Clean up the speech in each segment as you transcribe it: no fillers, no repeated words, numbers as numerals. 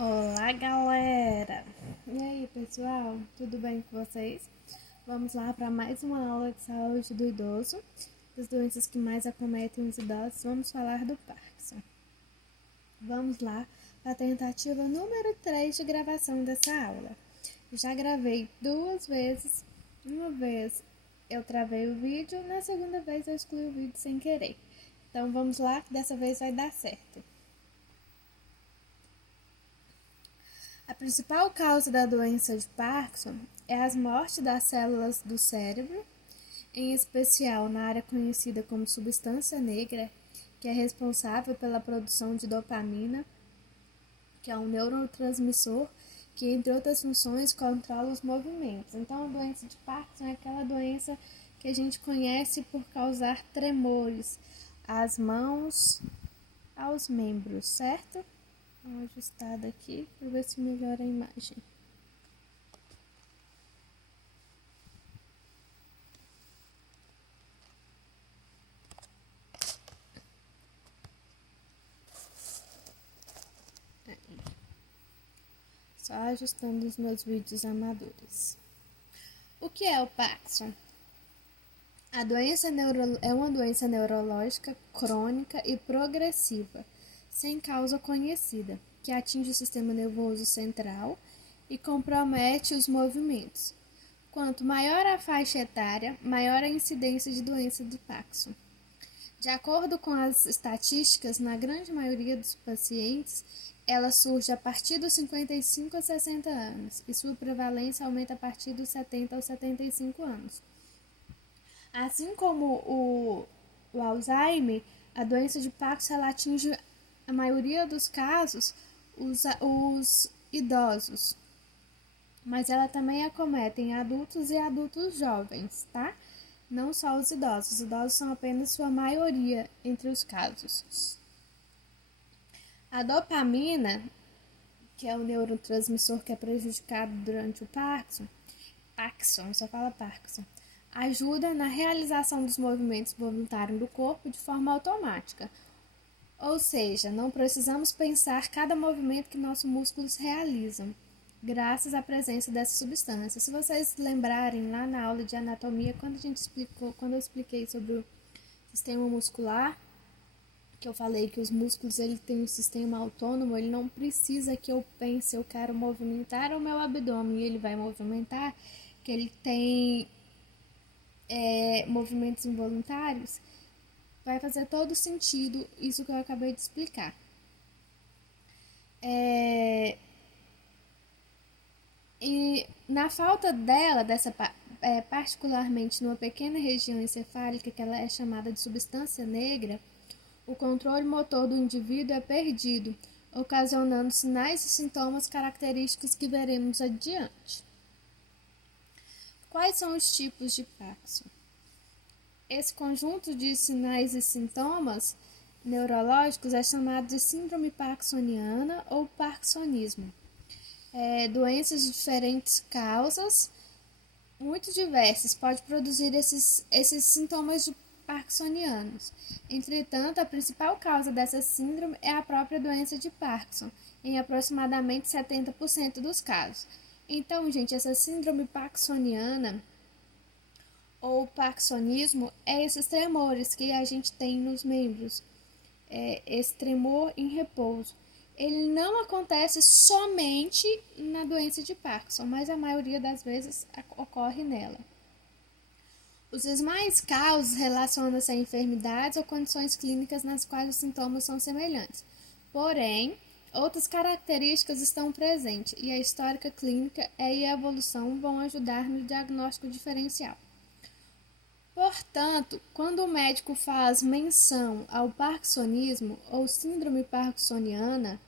Olá, galera! E aí, pessoal? Tudo bem com vocês? Vamos lá para mais uma aula de saúde do idoso. Das doenças que mais acometem os idosos, vamos falar do Parkinson. Vamos lá para a tentativa número 3 de gravação dessa aula. Já gravei 2 vezes. Uma vez eu travei o vídeo, na segunda vez eu excluí o vídeo sem querer. Então vamos lá, que dessa vez vai dar certo. A principal causa da doença de Parkinson é a morte das células do cérebro, em especial na área conhecida como substância negra, que é responsável pela produção de dopamina, que é um neurotransmissor que, entre outras funções, controla os movimentos. Então, a doença de Parkinson é aquela doença que a gente conhece por causar tremores às mãos, aos membros, certo? Vou ajustar daqui para ver se melhora a imagem. Só ajustando os meus vídeos amadores. O que é o Parkinson? A doença é uma doença neurológica crônica e progressiva, sem causa conhecida, que atinge o sistema nervoso central e compromete os movimentos. Quanto maior a faixa etária, maior a incidência de doença de Parkinson. De acordo com as estatísticas, na grande maioria dos pacientes, ela surge a partir dos 55 a 60 anos e sua prevalência aumenta a partir dos 70 aos 75 anos. Assim como o Alzheimer, a doença de Parkinson ela atinge a maioria dos casos os idosos, mas ela também acomete em adultos e adultos jovens, tá? Não só os idosos são apenas sua maioria entre os casos. A dopamina, que é o neurotransmissor que é prejudicado durante o Parkinson, só fala Parkinson, ajuda na realização dos movimentos voluntários do corpo de forma automática. Ou seja, não precisamos pensar cada movimento que nossos músculos realizam, graças à presença dessa substância. Se vocês lembrarem lá na aula de anatomia, quando eu expliquei sobre o sistema muscular, que eu falei que os músculos ele tem um sistema autônomo, ele não precisa que eu pense, eu quero movimentar o meu abdômen, e ele vai movimentar, que ele tem movimentos involuntários, vai fazer todo sentido isso que eu acabei de explicar. E na falta dela, particularmente numa pequena região encefálica que ela é chamada de substância negra, o controle motor do indivíduo é perdido, ocasionando sinais e sintomas característicos que veremos adiante. Quais são os tipos de Parkinson? Esse conjunto de sinais e sintomas neurológicos é chamado de síndrome parkinsoniana ou parkinsonismo. Doenças de diferentes causas, muito diversas, pode produzir esses sintomas de parkinsonianos. Entretanto, a principal causa dessa síndrome é a própria doença de Parkinson, em aproximadamente 70% dos casos. Então, gente, essa síndrome parkinsoniana ou parkinsonismo é esses tremores que a gente tem nos membros, esse tremor em repouso. Ele não acontece somente na doença de Parkinson, mas a maioria das vezes ocorre nela. Os demais causas relacionam-se a enfermidades ou condições clínicas nas quais os sintomas são semelhantes. Porém, outras características estão presentes e a história clínica e a evolução vão ajudar no diagnóstico diferencial. Portanto, quando o médico faz menção ao parkinsonismo ou síndrome parkinsoniana,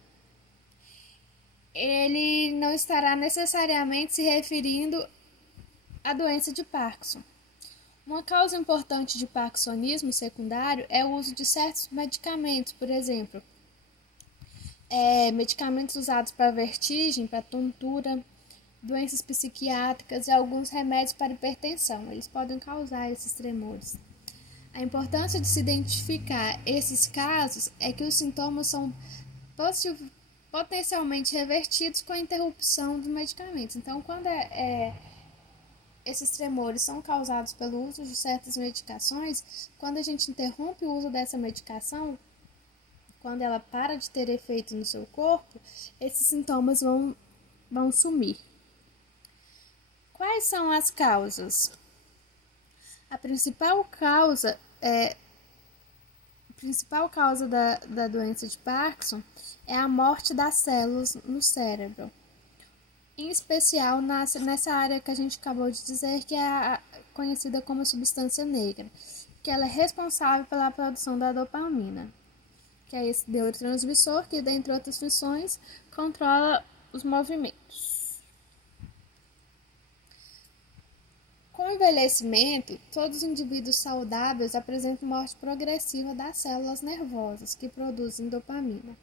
ele não estará necessariamente se referindo à doença de Parkinson. Uma causa importante de parkinsonismo secundário é o uso de certos medicamentos, por exemplo, medicamentos usados para vertigem, para tontura, doenças psiquiátricas e alguns remédios para hipertensão. Eles podem causar esses tremores. A importância de se identificar esses casos é que os sintomas são potencialmente revertidos com a interrupção dos medicamentos. Então, quando esses tremores são causados pelo uso de certas medicações, quando a gente interrompe o uso dessa medicação, quando ela para de ter efeito no seu corpo, esses sintomas vão sumir. Quais são as causas? A principal causa da doença de Parkinson é a morte das células no cérebro. Em especial nessa área que a gente acabou de dizer, que é conhecida como substância negra, que ela é responsável pela produção da dopamina, que é esse neurotransmissor que, dentre outras funções, controla os movimentos. Com o envelhecimento, todos os indivíduos saudáveis apresentam morte progressiva das células nervosas que produzem dopamina.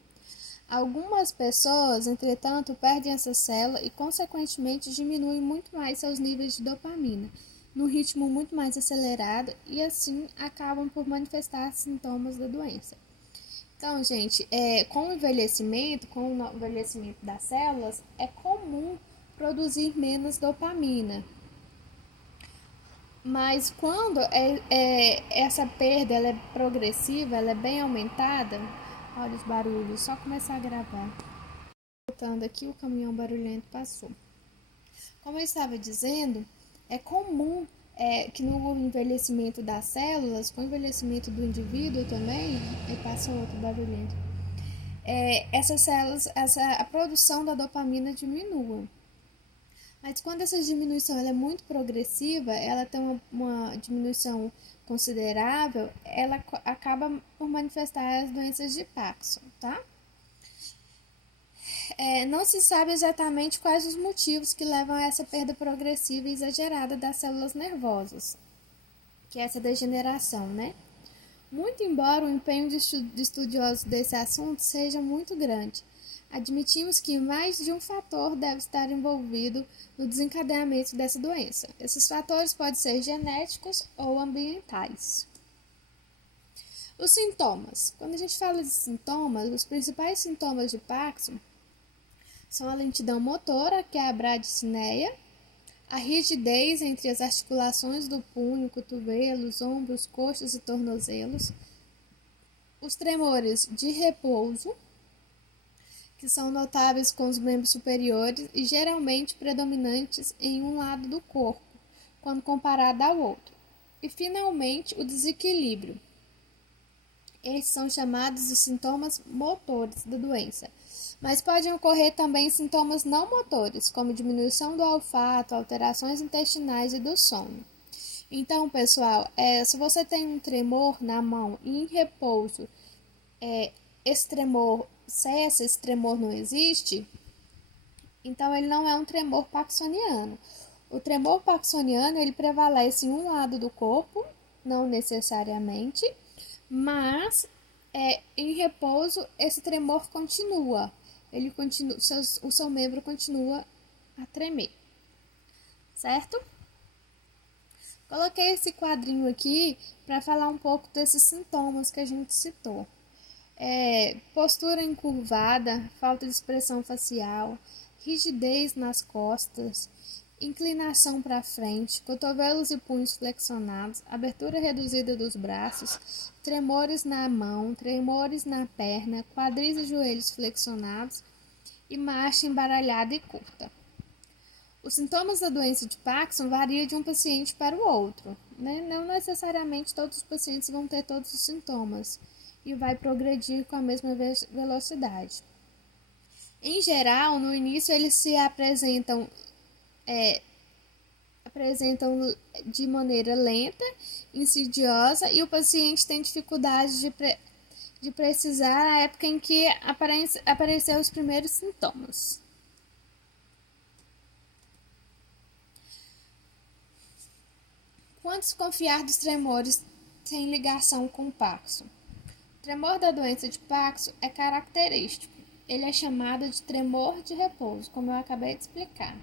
Algumas pessoas, entretanto, perdem essa célula e, consequentemente, diminuem muito mais seus níveis de dopamina, num ritmo muito mais acelerado, e assim acabam por manifestar sintomas da doença. Então, gente, com o envelhecimento das células, é comum produzir menos dopamina. Mas quando essa perda ela é progressiva, ela é bem aumentada, olha os barulhos, só começar a gravar. Voltando aqui, o caminhão barulhento passou. Como eu estava dizendo, é comum que no envelhecimento das células, com o envelhecimento do indivíduo também, passa outro barulhento, essas células, a produção da dopamina diminua. Mas quando essa diminuição ela é muito progressiva, ela tem uma diminuição considerável, ela acaba por manifestar as doenças de Parkinson, tá? Não se sabe exatamente quais os motivos que levam a essa perda progressiva e exagerada das células nervosas, que é essa degeneração, né? Muito embora o empenho de estudiosos desse assunto seja muito grande, admitimos que mais de um fator deve estar envolvido no desencadeamento dessa doença. Esses fatores podem ser genéticos ou ambientais. Os sintomas. Quando a gente fala de sintomas, os principais sintomas de Parkinson são a lentidão motora, que é a bradicineia, a rigidez entre as articulações do punho, cotovelos, ombros, coxas e tornozelos, os tremores de repouso, que são notáveis com os membros superiores e geralmente predominantes em um lado do corpo, quando comparado ao outro. E, finalmente, o desequilíbrio. Esses são chamados de sintomas motores da doença, mas podem ocorrer também sintomas não motores, como diminuição do olfato, alterações intestinais e do sono. Então, pessoal, se você tem um tremor na mão e em repouso, esse tremor cessa, esse tremor não existe, então ele não é um tremor parkinsoniano. O tremor parkinsoniano, ele prevalece em um lado do corpo, não necessariamente, mas em repouso esse tremor continua. O seu membro continua a tremer, certo? Coloquei esse quadrinho aqui para falar um pouco desses sintomas que a gente citou. Postura encurvada, falta de expressão facial, rigidez nas costas, inclinação para frente, cotovelos e punhos flexionados, abertura reduzida dos braços, tremores na mão, tremores na perna, quadris e joelhos flexionados e marcha embaralhada e curta. Os sintomas da doença de Parkinson variam de um paciente para o outro, né? Não necessariamente todos os pacientes vão ter todos os sintomas e vai progredir com a mesma velocidade. Em geral, no início eles se apresentam de maneira lenta, insidiosa, e o paciente tem dificuldade de precisar a época em que apareceram os primeiros sintomas. Quando desconfiar dos tremores tem ligação com o Parkinson? O tremor da doença de Parkinson é característico. Ele é chamado de tremor de repouso, como eu acabei de explicar.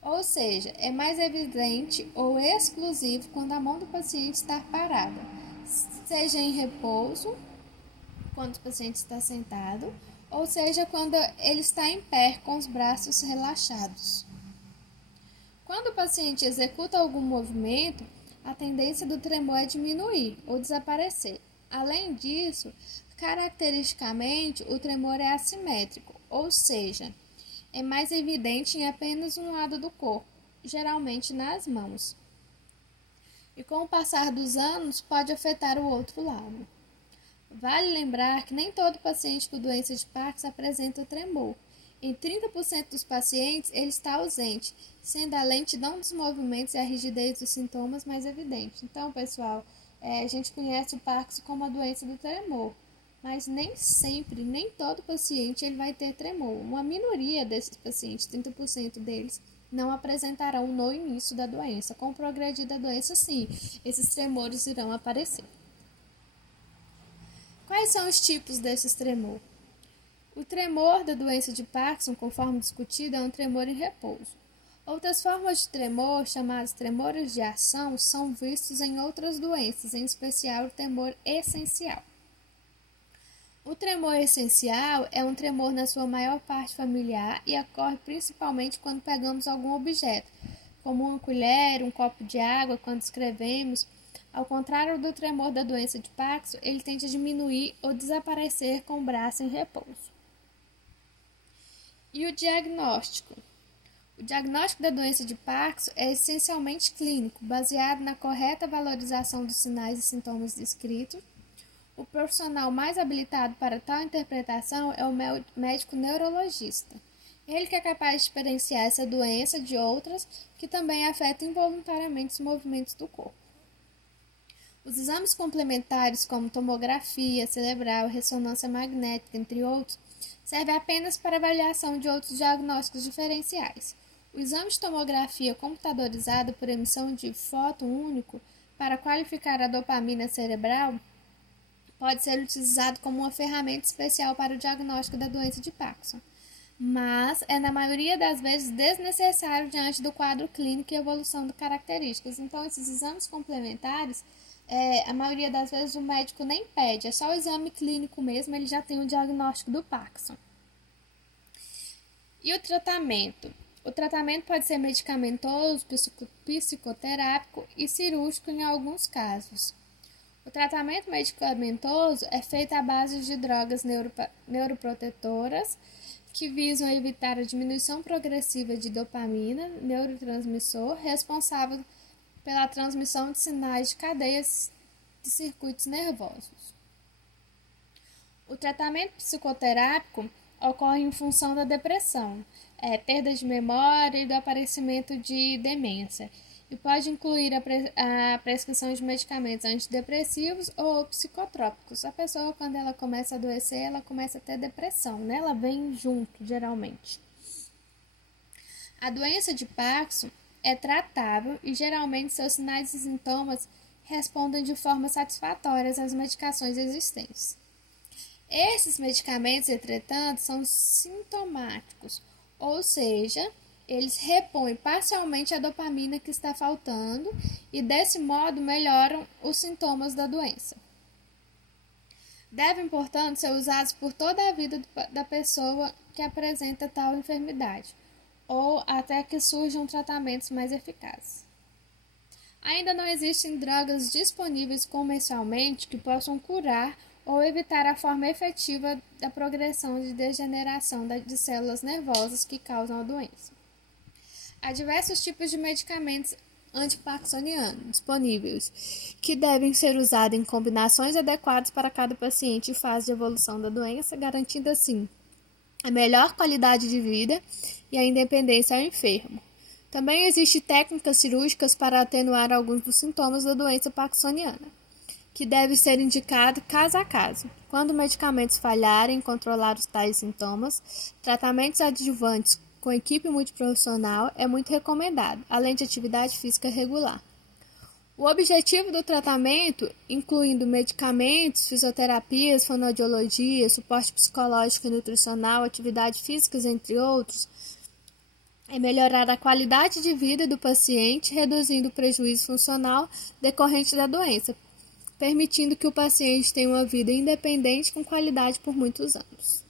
Ou seja, é mais evidente ou exclusivo quando a mão do paciente está parada, seja em repouso, quando o paciente está sentado, ou seja, quando ele está em pé com os braços relaxados. Quando o paciente executa algum movimento, a tendência do tremor é diminuir ou desaparecer. Além disso, caracteristicamente, o tremor é assimétrico, ou seja, é mais evidente em apenas um lado do corpo, geralmente nas mãos. E com o passar dos anos, pode afetar o outro lado. Vale lembrar que nem todo paciente com doença de Parkinson apresenta tremor. Em 30% dos pacientes, ele está ausente, sendo a lentidão dos movimentos e a rigidez dos sintomas mais evidente. Então, pessoal, a gente conhece o Parkinson como a doença do tremor, mas nem sempre, nem todo paciente ele vai ter tremor. Uma minoria desses pacientes, 30% deles, não apresentarão no início da doença. Com o progredir da doença, sim, esses tremores irão aparecer. Quais são os tipos desses tremor? O tremor da doença de Parkinson, conforme discutido, é um tremor em repouso. Outras formas de tremor, chamadas tremores de ação, são vistos em outras doenças, em especial o tremor essencial. O tremor essencial é um tremor na sua maior parte familiar e ocorre principalmente quando pegamos algum objeto, como uma colher, um copo de água, quando escrevemos. Ao contrário do tremor da doença de Parkinson, ele tende a diminuir ou desaparecer com o braço em repouso. E o diagnóstico? O diagnóstico da doença de Parkinson é essencialmente clínico, baseado na correta valorização dos sinais e sintomas descritos. O profissional mais habilitado para tal interpretação é o médico neurologista. Ele que é capaz de diferenciar essa doença de outras que também afetam involuntariamente os movimentos do corpo. Os exames complementares, como tomografia cerebral, ressonância magnética, entre outros, servem apenas para avaliação de outros diagnósticos diferenciais. O exame de tomografia computadorizado por emissão de fóton único para qualificar a dopamina cerebral pode ser utilizado como uma ferramenta especial para o diagnóstico da doença de Parkinson, mas é na maioria das vezes desnecessário diante do quadro clínico e evolução de características. Então, esses exames complementares, a maioria das vezes o médico nem pede, é só o exame clínico mesmo, ele já tem o diagnóstico do Parkinson. E o tratamento? O tratamento pode ser medicamentoso, psicoterápico e cirúrgico em alguns casos. O tratamento medicamentoso é feito à base de drogas neuroprotetoras que visam evitar a diminuição progressiva de dopamina, neurotransmissor responsável pela transmissão de sinais de cadeias de circuitos nervosos. O tratamento psicoterápico ocorre em função da depressão, perda de memória e do aparecimento de demência, e pode incluir a prescrição de medicamentos antidepressivos ou psicotrópicos. A pessoa, quando ela começa a adoecer, ela começa a ter depressão, né? Ela vem junto, geralmente. A doença de Parkinson é tratável e geralmente seus sinais e sintomas respondem de forma satisfatória às medicações existentes. Esses medicamentos, entretanto, são sintomáticos, ou seja, eles repõem parcialmente a dopamina que está faltando e, desse modo, melhoram os sintomas da doença. Devem, portanto, ser usados por toda a vida da pessoa que apresenta tal enfermidade, ou até que surjam tratamentos mais eficazes. Ainda não existem drogas disponíveis comercialmente que possam curar ou evitar a forma efetiva da progressão de degeneração de células nervosas que causam a doença. Há diversos tipos de medicamentos antiparkinsonianos disponíveis, que devem ser usados em combinações adequadas para cada paciente em fase de evolução da doença, garantindo assim a melhor qualidade de vida e a independência ao enfermo. Também existem técnicas cirúrgicas para atenuar alguns dos sintomas da doença parkinsoniana, que deve ser indicado caso a caso. Quando medicamentos falharem em controlar os tais sintomas, tratamentos adjuvantes com equipe multiprofissional é muito recomendado, além de atividade física regular. O objetivo do tratamento, incluindo medicamentos, fisioterapias, fonoaudiologia, suporte psicológico e nutricional, atividade física, entre outros, é melhorar a qualidade de vida do paciente, reduzindo o prejuízo funcional decorrente da doença, permitindo que o paciente tenha uma vida independente com qualidade por muitos anos.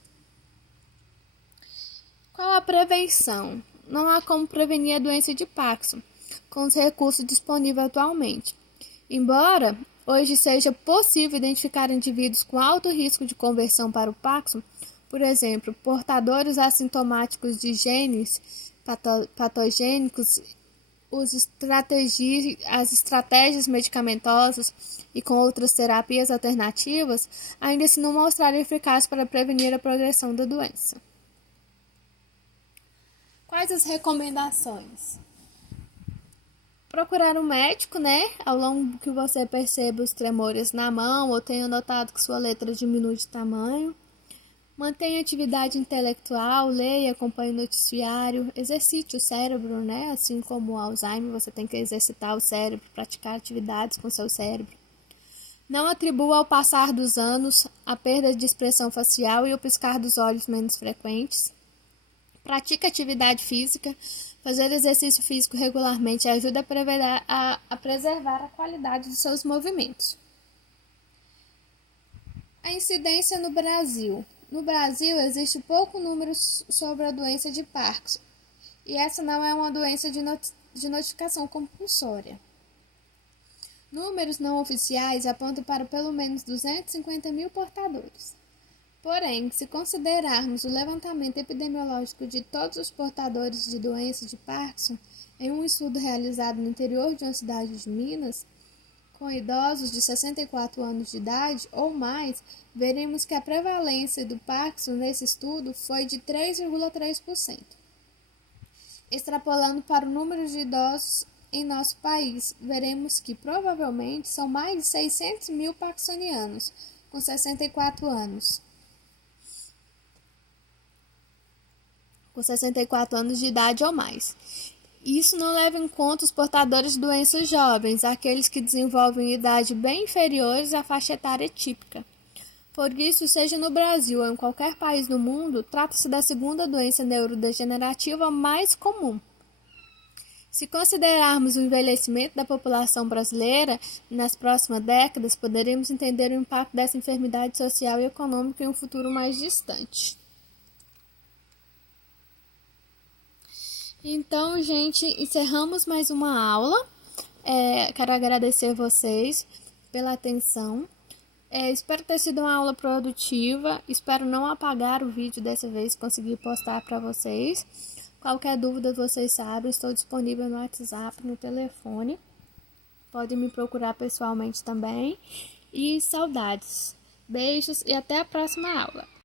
a prevenção? Não há como prevenir a doença de Parkinson com os recursos disponíveis atualmente. Embora hoje seja possível identificar indivíduos com alto risco de conversão para o Parkinson, por exemplo, portadores assintomáticos de genes patogênicos, as estratégias medicamentosas e com outras terapias alternativas ainda se não mostraram eficazes para prevenir a progressão da doença. Quais as recomendações? Procurar um médico, ao longo que você perceba os tremores na mão ou tenha notado que sua letra diminui de tamanho. Mantenha atividade intelectual, leia, acompanhe o noticiário, exercite o cérebro, Assim como o Alzheimer, você tem que exercitar o cérebro, praticar atividades com seu cérebro. Não atribua ao passar dos anos a perda de expressão facial e o piscar dos olhos menos frequentes. Pratique atividade física. Fazer exercício físico regularmente ajuda a preservar a qualidade dos seus movimentos. A incidência no Brasil. No Brasil, existe pouco número sobre a doença de Parkinson, e essa não é uma doença de notificação compulsória. Números não oficiais apontam para pelo menos 250 mil portadores. Porém, se considerarmos o levantamento epidemiológico de todos os portadores de doença de Parkinson em um estudo realizado no interior de uma cidade de Minas, com idosos de 64 anos de idade ou mais, veremos que a prevalência do Parkinson nesse estudo foi de 3,3%. Extrapolando para o número de idosos em nosso país, veremos que provavelmente são mais de 600 mil parkinsonianos com 64 anos. Com 64 anos de idade ou mais. Isso não leva em conta os portadores de doenças jovens, aqueles que desenvolvem idade bem inferiores à faixa etária típica. Por isso, seja no Brasil ou em qualquer país do mundo, trata-se da segunda doença neurodegenerativa mais comum. Se considerarmos o envelhecimento da população brasileira nas próximas décadas, poderemos entender o impacto dessa enfermidade social e econômica em um futuro mais distante. Então, gente, encerramos mais uma aula. Quero agradecer vocês pela atenção. Espero ter sido uma aula produtiva. Espero não apagar o vídeo dessa vez, conseguir postar para vocês. Qualquer dúvida, vocês sabem, estou disponível no WhatsApp, no telefone. Podem me procurar pessoalmente também. E saudades. Beijos e até a próxima aula.